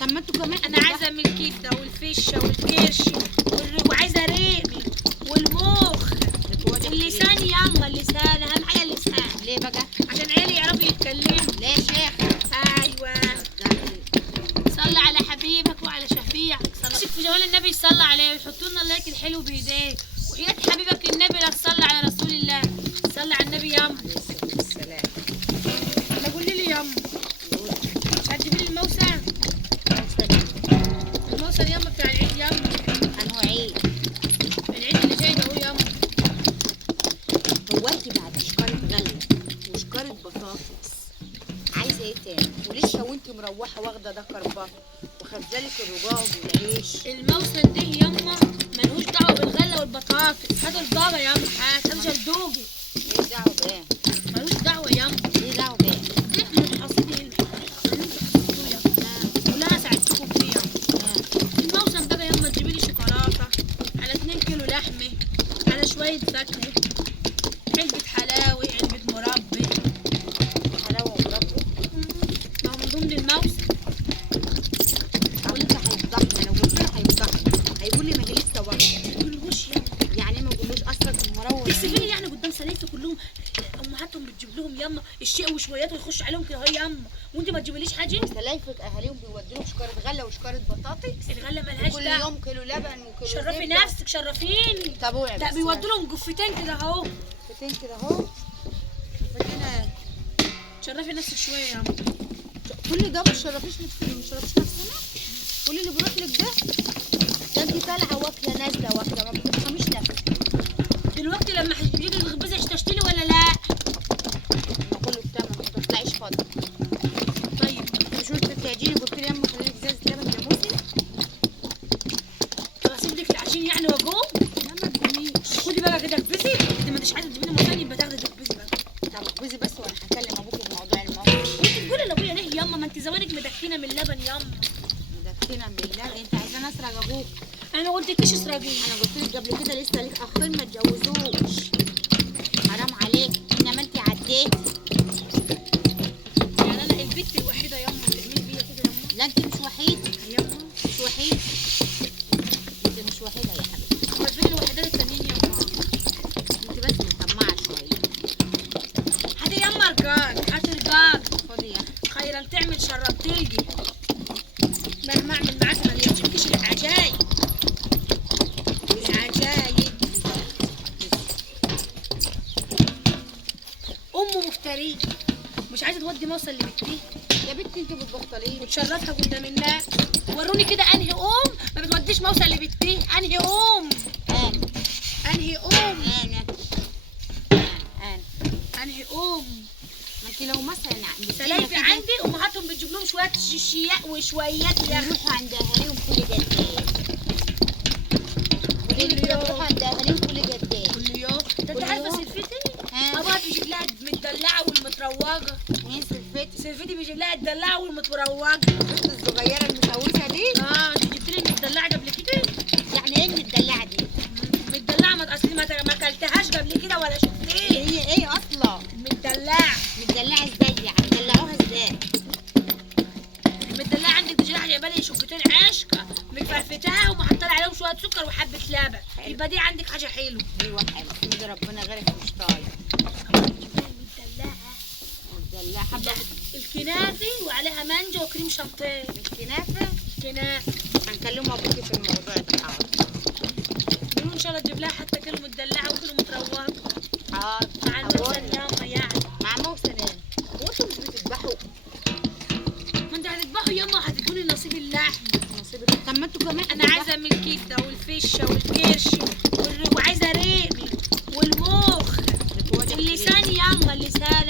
طب ما انتوا كمان انا عايزه من الكبده والفشه والكرش وعايزه ريقي والمخ واللسان. ياما اللسان اهم حاجه اللسان. ليه بقى؟ عشان عيالي يعرفوا يتكلموا. ليه يا شيخ؟ ايوه. صلي على حبيبك وعلى شفيعك. امسك في جمال النبي صلى عليه ويحطوا لنا اللايك الحلو بايديه. وحياة حبيبك النبي لا تصلي على رسول الله. صلي على النبي ياما. السلام. لا قولي لي ياما. مش هتجيبي لي الموسى؟ الموسى ياما بتاع العيد ياما. انه عيد؟ العيد اللي جاي ده هو ياما. هو انت بعد شكارة غلة وشكارة بطاطس عايزه ايه تاني؟ ولسه وانت مروحه واخده ده كربات وخبزالك الرجاج والعيش. الموسم ده ياما ملهوش دعوه بالغله والبطاطس. هاتوا البابا ياما. هاتوا جلدوجي. ايه دعوه بايه؟ ملوش دعوه ياما. ايه دعوه بايه؟ دي احنا الحصيد كلها ساعدتكم فيها. الموسم ده ياما تجيبي لي شوكولاته على 2 كيلو لحمه على شويه فاكهه علبه حلاوه علبه مربى. حلاوه ومربى؟ ما هو من ضمن الموسم. اقول لك هيفضحني، لو قلت له هيفضحني هيقول لي ما هي لسه واخده. ما تقولهوش ياما. يعني ما قولوش اصلا المروح تكسفيني يعني قدام سلايفه كلهم. امهاتهم بتجيب لهم ياما الشيء وشويات ويخش عليهم كده اهي ياما وانت ما تجيبليش حاجه. سلايفك اهاليهم بيودوا لهم شكاره غله وشكاره بطاطس الغله ملهاش كل دعوه. يوم كيلو لبن وكيلو شرفي زبدة. نفسك شرفيني. طب اوعي لا بس بيودوا لهم جفتين كده اهو. فتين كده اهو. فتين شرفي نفسك شويه يا عم. كل ده ما تشرفيش نفسنا. كل اللي بيروح لك ده انت طالعه واكله نازله واكله ما بتفهميش نفسك. دلوقتي لما هتيجي الخبزه تشتري ولا لا؟ ما كله بتمن ما تطلعيش فاضي. طيب مش قلت تاجيني قلت لي يما خلي لك ازازه لبن يا موسي. طب اسيب لك العجين يعني واقوم؟ لا ما تجيبنيش. خدي بقى كده اكبسي. انت ما انتش عايزه تجيبي لي مكان يبقى تاخدي تكبسي بقى. طب اكبسي بس وانا هكلم ابوكي في موضوع الموقف. وانت تقولي لابويا ليه ياما؟ ما انت زمانك مدكنه من اللبن ياما. مدكنه بالله انت عايزاني اسرق ابوك. انا ما قلتلكيش اسرقي. انا قلت لك قبل كده لسه ليك اخين ما اتجوزوش. حرام عليك انما انت عديتي. يعني انا البت الوحيده ياما بتعملي فيا كده ياما. لا انت مش وحيده. ياما مش وحيده. انت مش وحيده يا حبيبتي. امال فين الوحيدات التانيين ياما؟ انت بس مطمعه شويه. هاتي ياما رجال. هاتي رجال. خدي يا اختي. خيرا تعمل شرب تيجي. مهما اعمل معاك ما يعجبكيش العجايب. العجايب. امه مفتريه. مش عايزه تودي موصل لبنتي يا بنتي انت بتبطلي وتشرفها قدام الناس. وروني كده انهي ام ما بتوديش موصل لبنتي. انهي ام؟ انا انهي ام؟ انا انا انهي ام؟ ما انت لو مثلا عندك سلايفي عندي امهاتهم بتجيب لهم شويه شياء وشويات يا اخي. يروحوا عند اهاليهم كل قد ايه؟ قولي لي كده بيروحوا عند اهاليهم كل قد ايه؟ كل يوم. ده انت عارفه سلفتي؟ ابوها بيجيب لها المدلعه والمتروجه. مين سلفتي؟ سلفتي بيجيب لها الدلعه والمتروجه. البنت الصغيره المسوسه دي؟ انت جبت لي المدلعه قبل كده؟ يعني ايه المدلعه دي؟ المدلعه ما اصلي ما اكلتهاش قبل كده ولا شفتيه. هي ايه اصلا؟ المدلعه. مدلعه ازاي يعني؟ دلعوها ازاي؟ المدلعه عندك بيجي لها جايبه لي شوكتين عشقه مفرفتها ومحطه عليهم شويه سكر وحبه لبن. يبقى دي عندك حاجه حلوه. ايوه حلو. سيدي ربنا غيرك مش طايق. المدلعه. مدلعه حبه. الكنافه وعليها مانجا وكريم شانتيه. الكنافه. كنافه. هنكلم ابوكي في الموضوع ده. حاضر. بيقولوا ان شاء الله تجيب لها حتى كيلو مدلعه وكيلو متروجه حاضر. مع الموسم ياما يعني. مع موسم ايه؟ وانتوا مش بتذبحوا؟ ما انت هتذبحوا ياما وهتدوني نصيب اللحم. نصيب. طب ما انتوا كمان انا عايزه من الكبده والفشه والكرش وعايزه ريقي والمخ واللسان ياما. اللسان